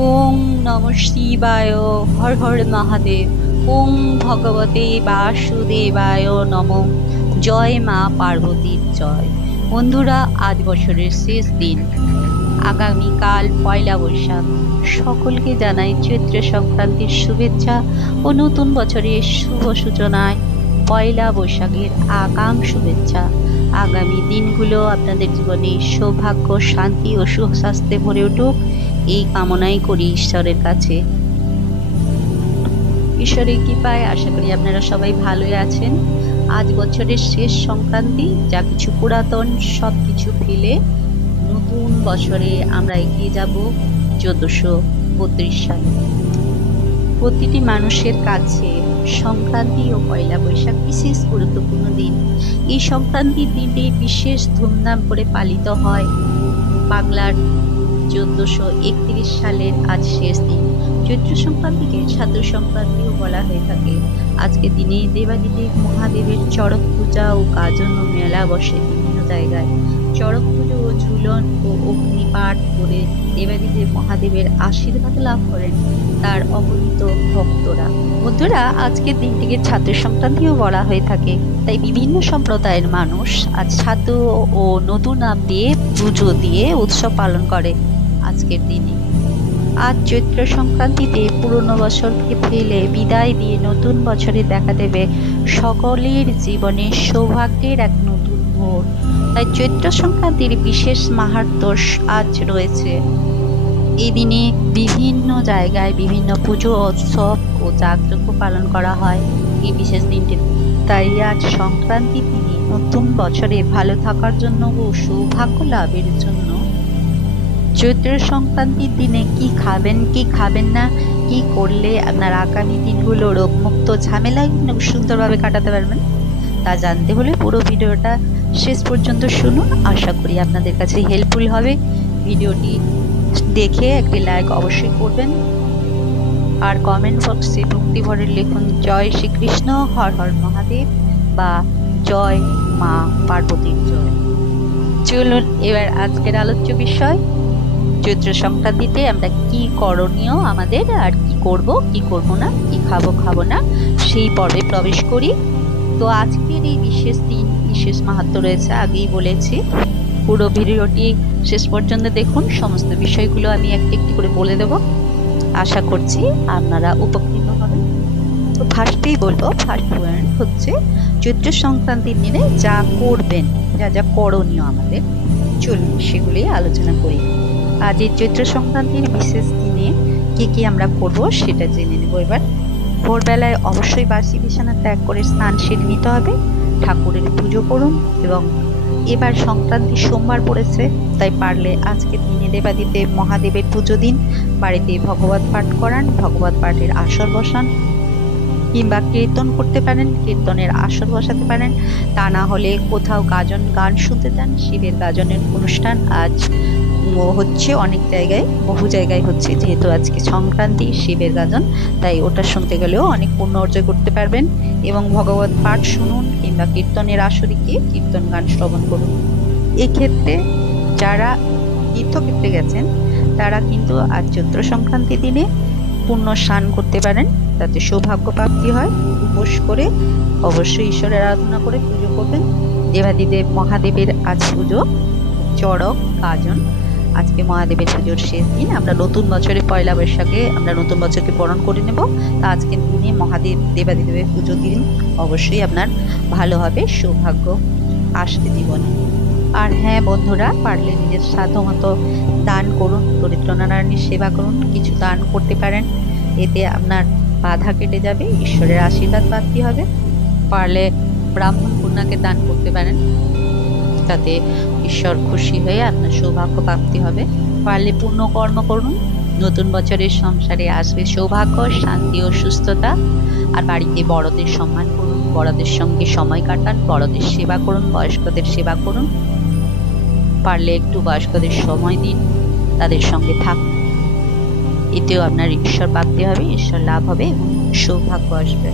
ওম নমঃ শিবায়। হর হর মহাদেব। ওম ভগবতে বাসুদেবায় নমঃ। জয় মা পার্বতীর জয়। বন্ধুরা, আজ বছরের শেষ দিন, আগামীকাল পয়লা বৈশাখ। সকলকে জানাই চৈত্র সংক্রান্তির শুভেচ্ছা ও নতুন বছরের শুভ সূচনায় পয়লা বৈশাখের আগাম শুভেচ্ছা। আগামী দিনগুলো আপনাদের জীবনে সৌভাগ্য, শান্তি ও সুস্বাস্থ্যে ভরে উঠুক, এই কামনাই করি ঈশ্বরের কাছে। ঈশ্বরের কৃপায় আশা করি আপনারা সবাই ভালোই আছেন। আজ বছরের শেষ সংক্রান্তি, যা কিছু পুরাতন সব কিছু ফেলে নতুন বছরে আমরা এগিয়ে যাব 1432 সালে। প্রতিটি মানুষের কাছে সংক্রান্তি ও পয়লা বৈশাখ বিশেষ গুরুত্বপূর্ণ দিন। এই সংক্রান্তির দিনটি বিশেষ ধুমধাম করে পালিত হয়। বাংলার 1431 সালের আজ শেষ দিন। চৈত্র সংক্রান্তিকে ছাত্র সংক্রান্তিও বলা হয়ে থাকে। আজকের দিনে দেবাদিদেব মহাদেবের চড়ক পূজা ও গাজন ও মেলা বসে বিভিন্ন জায়গায়। চড়ক পুজো ও ঝুলন ও অগ্নিপাঠ করে দেবাদিদেব মহাদেবের আশীর্বাদ লাভ করেন তার অগণিত ভক্তরা। বন্ধুরা, আজকের দিনটিকে ছাত্র সংক্রান্তিও বলা হয়ে থাকে। তাই বিভিন্ন সম্প্রদায়ের মানুষ আজ ছাত্র ও নতুন নাম দিয়ে পুজো দিয়ে উৎসব পালন করে। আজকের দিনে আজ চৈত্র সংক্রান্তিতে পুরনো বছরকে ফেলে বিদায় দিয়ে নতুন বছরে দেখা দেবে সকলের জীবনে সৌভাগ্যের এক নতুন ভোর। তাই চৈত্র সংক্রান্তির বিশেষ মাহাত্ম্য আজ রয়েছে। এই দিনে বিভিন্ন জায়গায় বিভিন্ন পুজো উৎসব ও যাগযজ্ঞ পালন করা হয় এই বিশেষ দিনটিতে। তাই আজ সংক্রান্তির দিনে নতুন বছরে ভালো থাকার জন্য ও সৌভাগ্য লাভের জন্য চৈত্র সংক্রান্তির দিনে কি খাবেন কি খাবেন না, কি করলে আপনার আগামী দিনগুলো রোগমুক্ত ঝামেলা সুন্দরভাবে কাটাতে পারবেন, তা জানতে হলে পুরো ভিডিওটা শেষ পর্যন্ত শুনুন। আশা করি আপনাদের কাছে হেল্পফুল হবে। ভিডিওটি দেখে একটি লাইক অবশ্যই করবেন আর কমেন্ট বক্সে ভক্তি ভরে লিখুন জয় শ্রীকৃষ্ণ, হর হর মহাদেব বা জয় মা পার্বতীর জয়। চলুন এবার আজকের আলোচ্য বিষয়, চৈত্র সংক্রান্তিতে আমরা কি করণীয় আমাদের, আর কি করব কি করব না, কি খাবো না, সেই পর্বে প্রবেশ করি। তো আজকের এই বিশেষ দিন বিশেষ মাহাত্ম্য রয়েছে, আগেই বলেছি। পুরো ভিডিওটি শেষ পর্যন্ত দেখুন, সমস্ত বিষয়গুলো আমি একটি একটি করে বলে দেব। আশা করছি আপনারা উপকৃত হবেন। তো ফার্স্টেই বলবো, ফার্স্ট পয়েন্ট হচ্ছে চৈত্র সংক্রান্তির দিনে যা করবেন, যা যা করণীয় আমাদের, চলুন সেগুলি আলোচনা করি। আজ এই চৈত্র সংক্রান্তির বিশেষ দিনে কি কি আমরা করব সেটা জেনে নেব। এবার ভোরবেলায় অবশ্যই বাসি বিছানা ত্যাগ করে স্নান সেরে নিতে হবে, ঠাকুরের পুজো করুন। এবং এবার সংক্রান্তি সোমবার পড়েছে, তাই পারলে আজকের দিনে দেবাদিদেব মহাদেবের পুজো দিন। বাড়িতে ভগবত পাঠ করান, ভগবত পাঠের আসর বসান, কিংবা কীর্তন করতে পারেন, কীর্তনের আসর বসাতে পারেন। তা না হলে কোথাও গান শুনতে যান। শিবের গাজনের অনুষ্ঠান আজ হচ্ছে অনেক জায়গায়, বহু জায়গায় হচ্ছে, যেহেতু আজকে সংক্রান্তি, শিবের গাজন, তাই ওটা শুনতে গেলেও অনেক পুণ্য অর্জন করতে পারবেন। এবং ভগবত পাঠ শুনুন কিংবা কীর্তনের আসরে গিয়ে কীর্তন গান শ্রবণ করুন। এক্ষেত্রে যারা তীর্থক্ষেত্রে গেছেন তারা কিন্তু আজ চৈত্র সংক্রান্তির দিনে পুণ্য স্নান করতে পারেন, তাতে সৌভাগ্য প্রাপ্তি হয়। উপোস করে অবশ্যই ঈশ্বরের আরাধনা করে পুজো করবেন। দেবাদিদেব মহাদেবের আজ পুজো, চড়ক গাজন। আজকে মহাদেবের পুজোর শেষ দিন, আমরা নতুন বছরে পয়লা বৈশাখে আমরা নতুন বছরকে বরণ করে নেব। তা আজকের দিনে মহাদেব দেবাদিদেবের পুজো দিন, অবশ্যই আপনার ভালো হবে, সৌভাগ্য আসবে জীবনে। আর হ্যাঁ বন্ধুরা, পারলে নিজের সাধ্যমতো দান করুন, দরিদ্র নারায়ণের সেবা করুন, কিছু দান করতে পারেন, এতে আপনার বাধা কেটে যাবে, ঈশ্বরের আশীর্বাদ প্রাপ্তি হবে। পারলে ব্রাহ্মণ কন্যাকে দান করতে পারেন, তাতে ঈশ্বর খুশি হয়ে আপনার সৌভাগ্য প্রাপ্তি হবে। পারলে পুণ্য কর্ম করুন, নতুন বছরের সংসারে আসবে সৌভাগ্য, শান্তি ও সুস্থতা। আর বাড়িতে বড়দের সম্মান করুন, বড়দের সঙ্গে সময় কাটান, বড়দের সেবা করুন, বয়স্কদের সেবা করুন। পারলে একটু বয়স্কদের সময় দিন, তাদের সঙ্গে থাকুন, এতেও আপনার ঈশ্বর প্রাপ্তি হবে, ঈশ্বর লাভ হবে এবং সৌভাগ্য আসবে।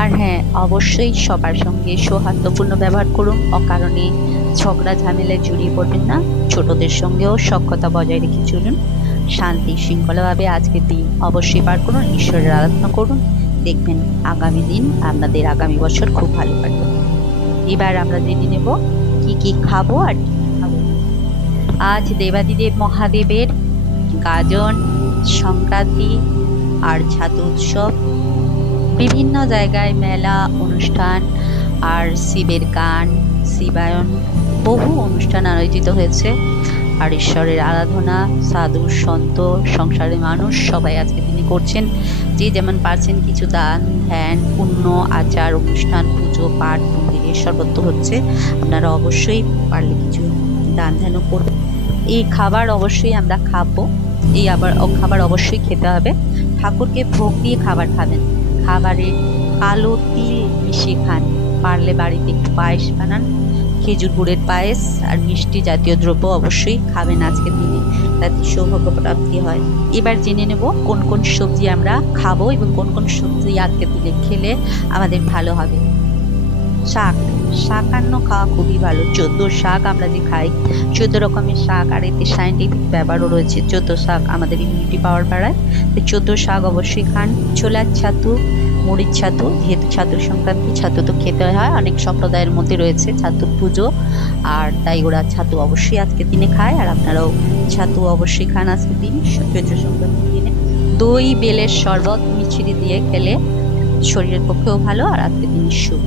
আর হ্যাঁ, অবশ্যই সবার সঙ্গে সৌহার্দ্যপূর্ণ ব্যবহার করুন, অকারণে ঝগড়া ঝামেলায় জড়িয়ে পড়বেন না। ছোটদের সঙ্গেও সখ্যতা বজায় রেখে চলুন। শান্তি শৃঙ্খলাভাবে আজকের দিন অবশ্যই পার করুন, ঈশ্বরের আরাধনা করুন, দেখবেন আগামী দিন আপনাদের আগামী বছর খুব ভালো কাটবে। এবার আমরা জেনে নেব কি কি খাবো আর কি কি খাবো। আজ দেবাদিদেব মহাদেবের গাজন, সংক্রান্তি আর ছাতু উৎসব, বিভিন্ন জায়গায় মেলা অনুষ্ঠান আর শিবের গান, শিবায়ন, বহু অনুষ্ঠান আয়োজিত হয়েছে। আর ঈশ্বরের আরাধনা সাধু সন্ত সংসারের মানুষ সবাই আজকে দিনে করছেন। যে যেমন পারছেন কিছু দান ধ্যান পুণ্য আচার অনুষ্ঠান পুজো পাঠ মন্দিরে সর্বত্র হচ্ছে। আপনারা অবশ্যই পারলে কিছু দান ধ্যানও করবেন। এই খাবার অবশ্যই আমরা খাবো, এই খাবার অবশ্যই খেতে হবে। ঠাকুরকে ভোগ দিয়ে খাবার খাবেন, খাবারে কালো তিল মিশিয়ে খান, পারলে বাড়িতে একটু পায়েস বানান, খেজুর গুড়ের পায়েস আর মিষ্টি জাতীয় দ্রব্য অবশ্যই খাবেন আজকের দিনে, তাতে সৌভাগ্য প্রাপ্তি হয়। এবার জেনে নেব কোন কোন সবজি আমরা খাবো এবং কোন কোন সবজি আজকের দিনে খেলে আমাদের ভালো হবে। শাকান্ন খাওয়া খুবই ভালো। 14 শাক আমরা যে খাই, 14 রকমের শাক, আর এতে সায়েন্টিফিক ব্যাপারও রয়েছে। 14 শাক আমাদের ইমিউনিটি পাওয়ার বাড়ায়, তো 14 শাক অবশ্যই খান। ছোলার ছাতু, মুড়ির ছাতু, যেহেতু ছাতুর সংক্রান্তি ছাতু তো খেতে হয়, অনেক সম্প্রদায়ের মধ্যে রয়েছে ছাতুর পুজো, আর তাই ওরা ছাতু অবশ্যই আজকের দিনে খায়, আর আপনারাও ছাতু অবশ্যই খান আজকের দিন চৈত্র সংক্রান্তির দিনে। দই বেলের শরবত মিছরি দিয়ে খেলে শরীরের পক্ষেও ভালো আর আজকের দিন শুভ।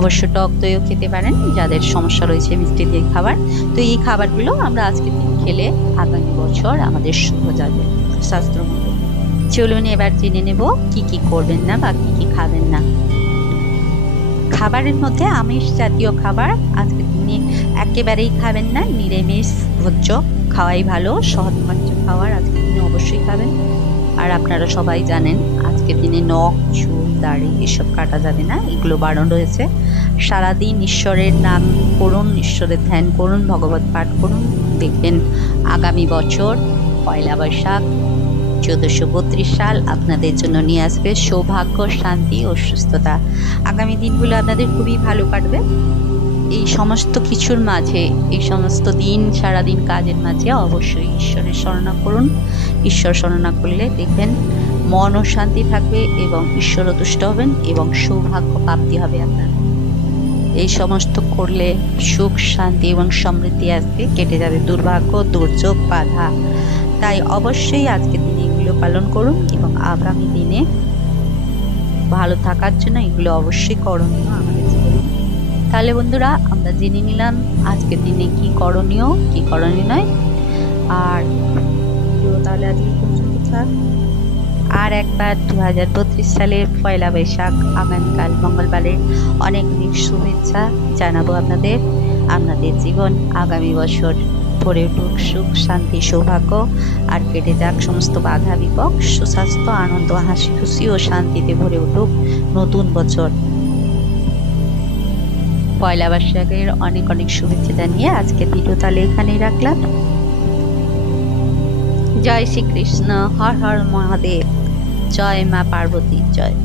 অবশ্য টক দইও খেতে পারেন যাদের সমস্যা রয়েছে মিষ্টি দিয়ে খাবার। তো এই খাবারগুলো আমরা আজকের দিন খেলে আগামী বছর আমাদের শুভ যাবে শাস্ত্র মতে। চলুন এবার জেনে নেব কি কি করবেন না বা কি কি খাবেন না। খাবারের মধ্যে আমিষ জাতীয় খাবার আজকের দিনে একেবারেই খাবেন না, নিরামিষ ভোজ্য খাওয়াই ভালো। সহজপাচ্য খাবার আজকের দিনে অবশ্যই খাবেন। আর আপনারা সবাই জানেন আজকের দিনে নখ চুল দাড়ি এসব কাটা যাবে না, এগুলো বারণ রয়েছে। সারাদিন ঈশ্বরের নাম করুন, ঈশ্বরের ধ্যান করুন, ভগবত পাঠ করুন, দেখবেন আগামী বছর পয়লা বৈশাখ 1432 সাল আপনাদের জন্য নিয়ে আসবে সৌভাগ্য, শান্তি ও সুস্থতা। আগামী দিনগুলো আপনাদের খুবই ভালো কাটবে। এই সমস্ত কিছুর মাঝে, এই সমস্ত দিন সারাদিন কাজের মাঝে অবশ্যই ঈশ্বরের শরণা করুন। ঈশ্বর শরণা করলে দেখবেন মনও শান্তি থাকবে এবং ঈশ্বরও তুষ্ট হবেন এবং সৌভাগ্য প্রাপ্তি হবে আপনার। এই সমস্ত করলে সুখ শান্তি এবং সমৃদ্ধি আসবে, কেটে যাবে দুর্ভাগ্য দুর্যোগ বাধা। তাই অবশ্যই আজকের দিনে এগুলো পালন করুন এবং আগামী দিনে ভালো থাকার জন্য এগুলো অবশ্যই করণীয় আমাদের জীবনে। তাহলে বন্ধুরা আমরা জেনে নিলাম আজকের দিনে কি করণীয় কি করণীয় নয়। আর তাহলে আজকে পর্যন্ত থাক। আর একবার 2032 সালের পয়লা বৈশাখ আগামীকাল মঙ্গলবারের অনেক অনেক শুভেচ্ছা জানাবো আপনাদের। আপনাদের জীবন আগামী বছর ভরে উঠুক সুখ শান্তি সৌভাগ্য, আর কেটে যাক সমস্ত বাধা বিপদ, সুস্বাস্থ্য আনন্দ হাসি খুশি ও শান্তিতে ভরে উঠুক নতুন বছর। পয়লা বৈশাখের অনেক অনেক শুভেচ্ছা জানিয়ে আজকের ভিডিও তাহলে এখানেই রাখলাম। জয় শ্রীকৃষ্ণ, হর হর মহাদেব, জয় মা পার্বতী জয়।